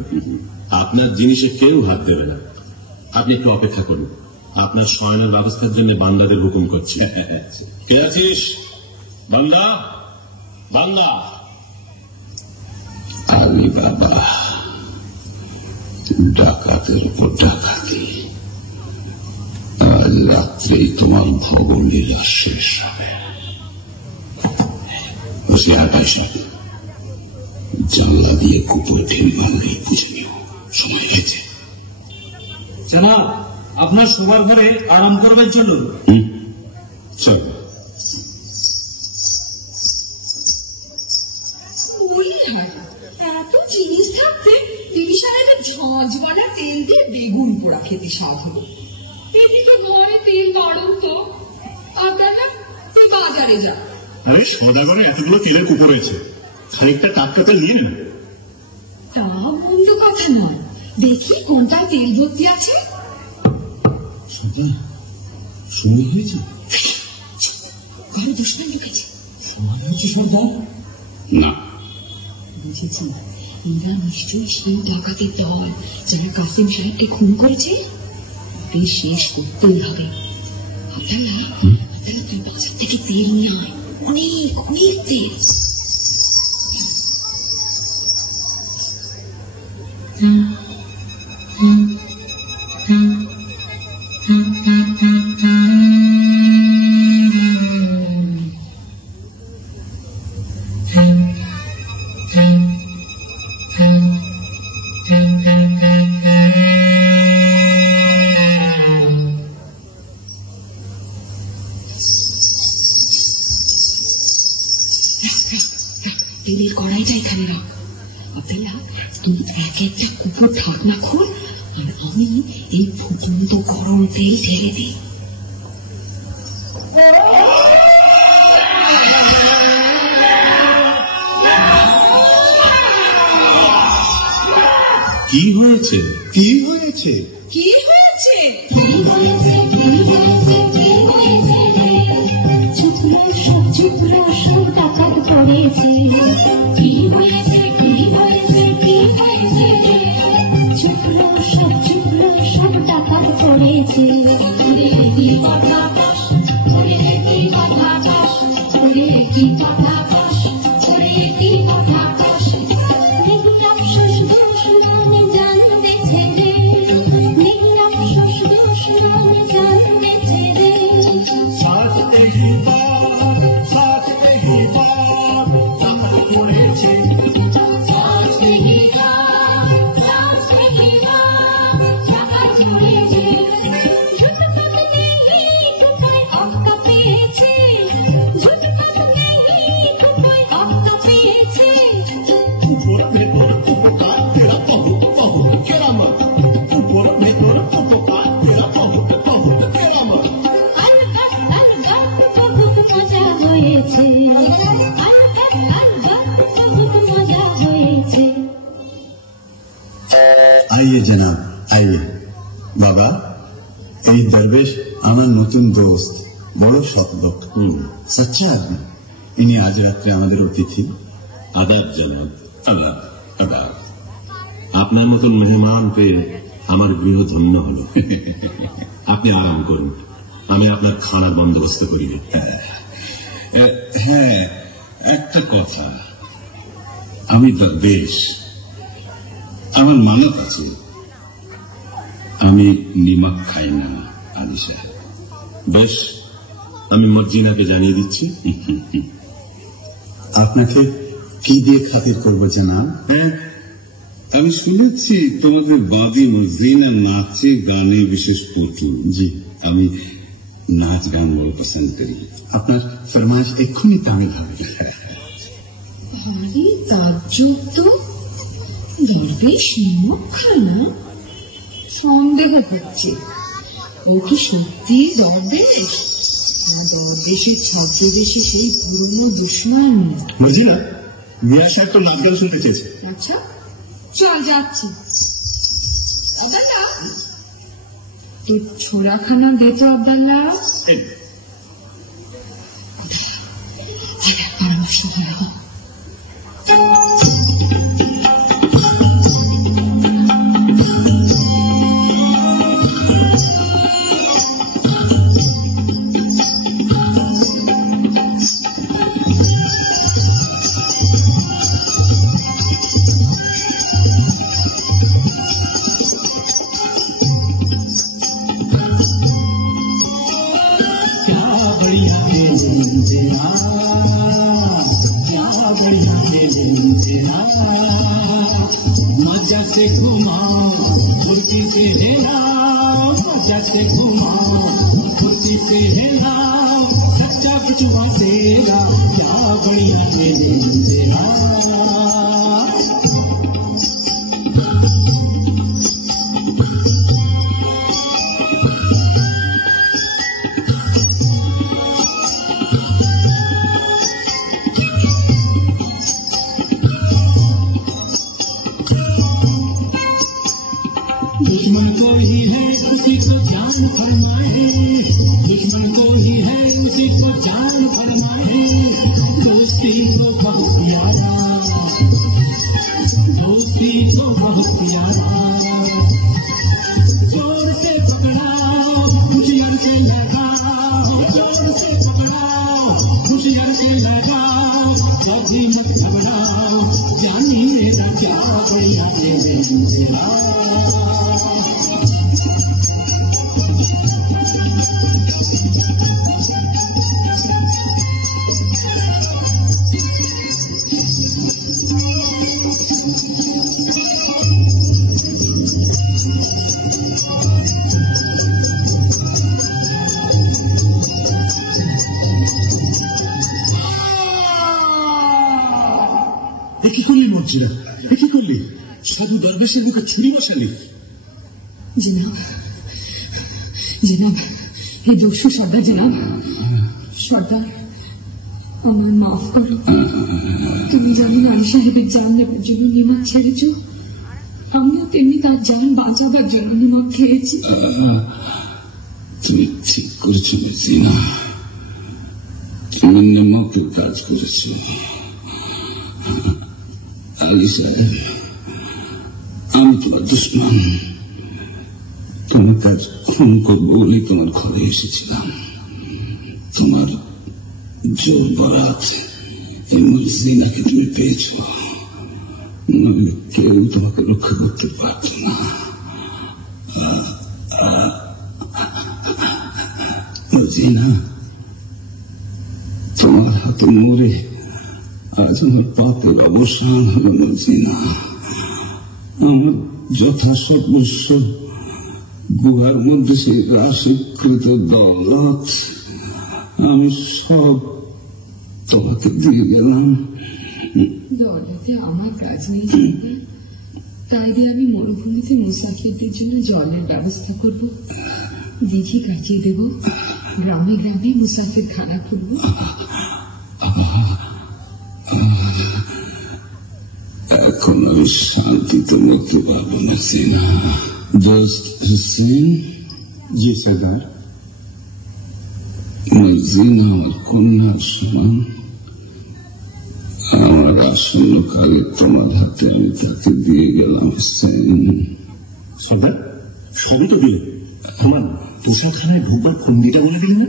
আপনার জিনিসে কেউ হাত দেবে না। আপনি একটু অপেক্ষা করুন, আপনার শয়নের ব্যবস্থার জন্য বান্দাদের হুকুম করছি। কে আছিস বান্দা? বান্দা আলী বাবা, ডাকাতের উপর ডাকাতি, আজ রাত্রেই তোমার ভবনের শেষ হবে। জানলা দিয়ে কুকুর ঠেলে বাংলায় বুঝে নিও, সময় গেছে। জানা, আপনার শোবার ঘরে আরাম করবার জন্য। চল। এত জিনিস থাকতে বিবি সাহেবের ঝঞ্ঝবানা তেল দিয়ে বেগুন পোড়া খেতে স্বাদ হলো। এদিকে ঘরে তেল বাড়ুন তো, আপনার না তুই বাজারে যা। আরে সদাগরে এতগুলো তেলের কুপো রয়েছে, খানিকটা টাটকা তেল নিয়ে নেন। তা মন্দ কথা নয়, দেখি কোনটায় তেল ভর্তি আছে। শুনে হয়েছে ঘরে দুশ্মন ঢুকেছে। মনে হচ্ছে সর্দার। না, বুঝেছি, এরা নিশ্চয়ই সেই ডাকাতের দল যারা কাসিম সাহেবকে খুন করেছে। বেশ শেষ করতেই হবে। আপনারা তুই বাজার থেকে তেল নিয়ে আয়, অনেক অনেক তেল। তেলের কড়াইটা এখানে রাখ। আব্দুল্লাহ, তুই এক একটা কুকুর ঢাকনা খোল, আর আমি এই ফুটন্ত গরম তেল ঢেলে দিই। কি হয়েছে? কি হয়েছে? কি হয়েছে? কি হয়েছে? কি হয়েছে? কি হয়েছে? চুপড়ো সব ডাকাত পড়েছে। কি হয়েছে কি হয়েছে কি হয়েছে, চুপড়ো সব ডাকাত পড়েছে। ওরে কি কথা কস, ওরে কি কথা কস, ওরে কি কথা কস, ওরে কি কথা কস। দেখলাম শোষ দোষ নামে জানতেছে রে, দেখলাম শোষ দোষ নামে জানতেছে রে। সাজ এই বাপ, সাজ এই বাপ, ডাকাত পড়েছে। সাজ এই বাপ, সাজ এই বাপ, ডাকাত পড়েছে। ঝটপট নেই কোথায় অক্কা পেয়েছে, ঝটপট নেই কোথায় অক্কা পেয়েছে। উপর ভেতর উপকার তেরা বহুত বহুত কেরামত, উপর ভেতর উপকার তেরা বহুত বহুত কেরামত। আলবাত আলবাত বহুত মজা হয়েছে, আলবাত আলবাত বহুত মজা হয়েছে। आइए जनाब आइए। বাবা, এই দরবেশ আমার নতুন দোস্ত, বড় সৎ লোক, সচ্চা আদমি। ইনি আজ রাত্রে আমাদের অতিথি। আদাব জনাব, আদাব আদাব। আপনার মতন মেহমান পেয়ে আমার গৃহ ধন্য হল। আপনি আরাম করুন, আমি আপনার খানার বন্দোবস্ত করি। হ্যাঁ, একটা কথা, আমি দরবেশ, আমার মানত আছে, আমি নিমক খাই না আলী সাহেব। বেশ, আমি মর্জিনাকে জানিয়ে দিচ্ছি। আপনাকে কি দিয়ে খাতির করবো জনাব? হ্যাঁ, আমি শুনেছি তোমাদের বাদী মর্জিনা নাচে গানে বিশেষ পটু। জি, আমি নাচ গান বড় পছন্দ করি। আপনার ফরমাইশ এক্ষুনি তামিল হবে। আরে তাজ্জব তো, দরবেশ নিমক খায় না? সন্দেহ হচ্ছে ও কি সত্যি দরবেশ, আর দরবেশের ছদ্মবেশে সেই পুরনো দুশ্মন। মর্জিনা, মিয়া সাহেব তো নাচ গান শুনতে চেয়েছে। আচ্ছা চল যাচ্ছি। আব্দাল্লাহ, তোর ছোড়াখানা দে তো আব্দাল্লাহ। क्या बढ़िया तेरा, क्या बढ़िया तेरा, मजा से घुमाओ फुर्ती से हिलाओ, मजा से घुमाओ फुर्ती से हिलाओ, सच्चा बिचुआ तेरा, क्या बढ़िया तेरा। दुश्मन को ही है उसी को जान फरमाए, दुश्मन को ही है उसी को जान फरमाए, दोस्ती को बहुत प्यारा, दोस्ती को बहुत प्यारा, जोर से पकड़ाओ खुशियार से लगाओ, जोर से पकड़ाओ खुशियार से लगाओ, कभी मत घबराओ, जानी मेरा क्या बढ़िया तेरा। কি করলি মর্জিনা, কি করলি? সাধু দরবেশের মুখে ছুরি বসালি? জনাব, জনাব, হে দস্যু সর্দার জনাব, সর্দার আমায় মাফ করো। তুমি জানি আলী সাহেবের জান নেবার জন্য নিমক ছেড়েছ, আমিও তেমনি তার জান বাঁচাবার জন্য নিমক খেয়েছি। তুমি ঠিক করেছো না, তুমি নিমক মতো কাজ করেছে। আলী সাহেব, আমি তোমার দুশ্মন। তোমার কাজ খুন করবো বলে তোমার ঘরে এসেছিলাম। তোমার জোর বরাত জিনাকে তুমি পেয়েছ, কেউ তোমাকে রক্ষা করতে পারত না। জিনা তোমার হাতে মরে আজ আমার পাপের অবসান হল। জিনা, আমার যথাসর্বস্ব গুহার মধ্যে সেই রাশিকৃত দৌলত আমি সব তোমাকে দিয়ে গেলাম। দৌলতে আমার কাজ নেই, তাই দিয়ে আমি মরুভূমিতে মুসাফিরদের জন্য জলের ব্যবস্থা করব, দিঘি কাটিয়ে দেব, গ্রামে গ্রামে মুসাফির খানা করব। এখন আমি শান্তিতে মরতে পারবো না। সিনা দোস্ত হুসেন। জি সরদার। জিনা আমার কন্যার সমান। আমার আসন্ন কালে তোমার হাতে আমি তাকে দিয়ে গেলাম। সরদার, সবই তো দিলে, আমার তুষারখানায় ঢুকবার ফন্দিটা বলে দিলেন না?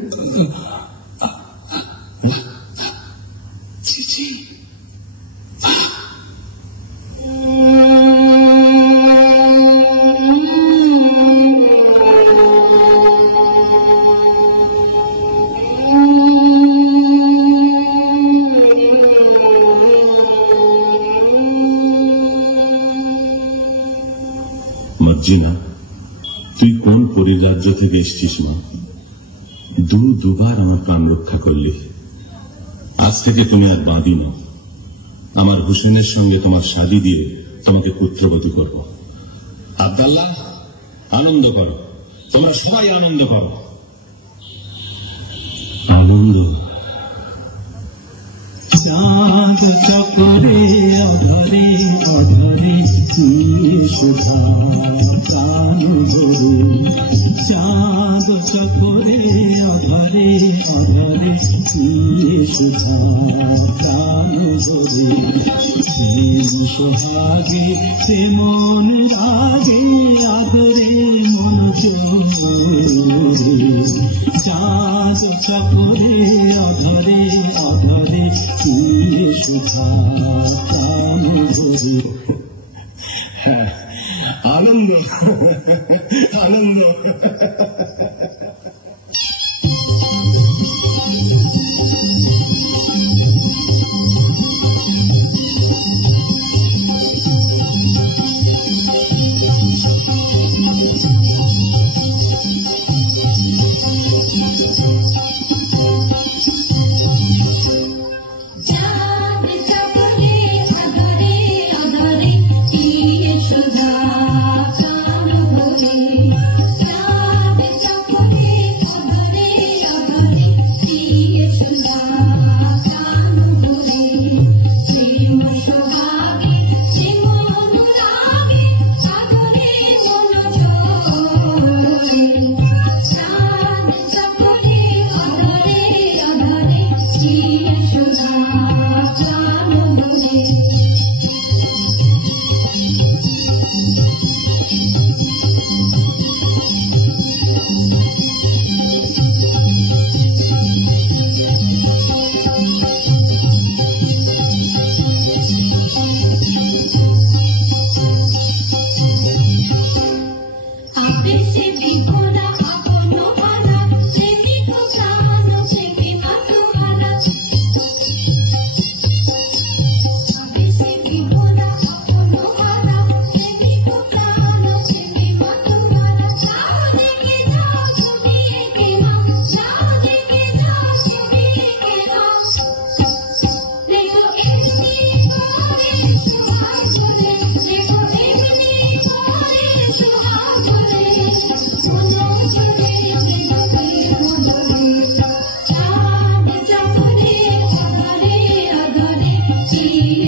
মর্জিনা, তুই কোন পরিরাজ্য থেকে এসছিস মা? দুবার আমার প্রাণ রক্ষা করলি। আজ থেকে তুমি আর বাঁধি না। আমার হুসেনের সঙ্গে তোমার শাদী দিয়ে তোমাকে পুত্রবতী করব। আব্দাল্লাহ, আনন্দ করো, তোমরা সবাই আনন্দ করো। আনন্দ চাঁদ চকরে অধরে অধরে সুধা কান ধরে, চাঁদ চকরে অধরে অধরে সুধা কান ধরে, সোহাগে সে মন আগে আদরে মন চোরে, চাঁদ চকরে অধরে অধরে সুধা কান ধরে। আনন্দ আনন্দ।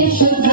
Yes,